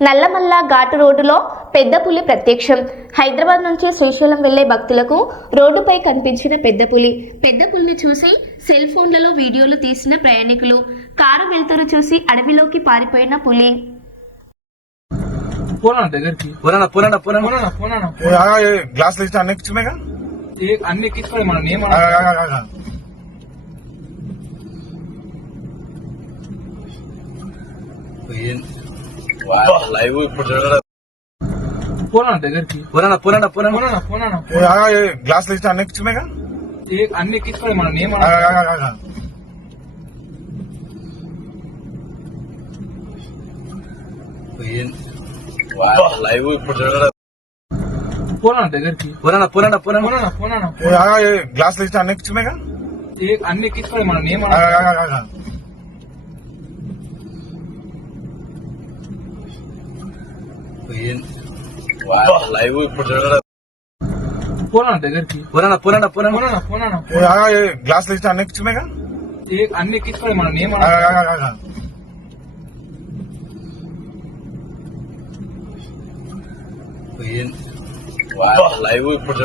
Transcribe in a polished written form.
నల్లమల్ల ఘాటు రోడ్డులో పెద్ద పులి ప్రత్యక్షం. హైదరాబాద్ నుంచి శ్రీశైలం వెళ్లే భక్తులకు రోడ్డుపై కనిపించిన పెద్ద పులిని చూసి సెల్ ఫోన్లలో వీడియోలు తీసిన ప్రయాణికులు. కారు వెళ్తురు చూసి అడవిలోకి పారిపోయిన పులి. గ్లాస్ అన్ని లైవ్ ఇప్పుడు గ్లాస్ అన్ని లైవ్ ఇప్పుడు గ్లాస్ అన్ని లైవ్ ఇప్పుడు గ్లాస్ అన్ని లైవ్ ఇప్పుడు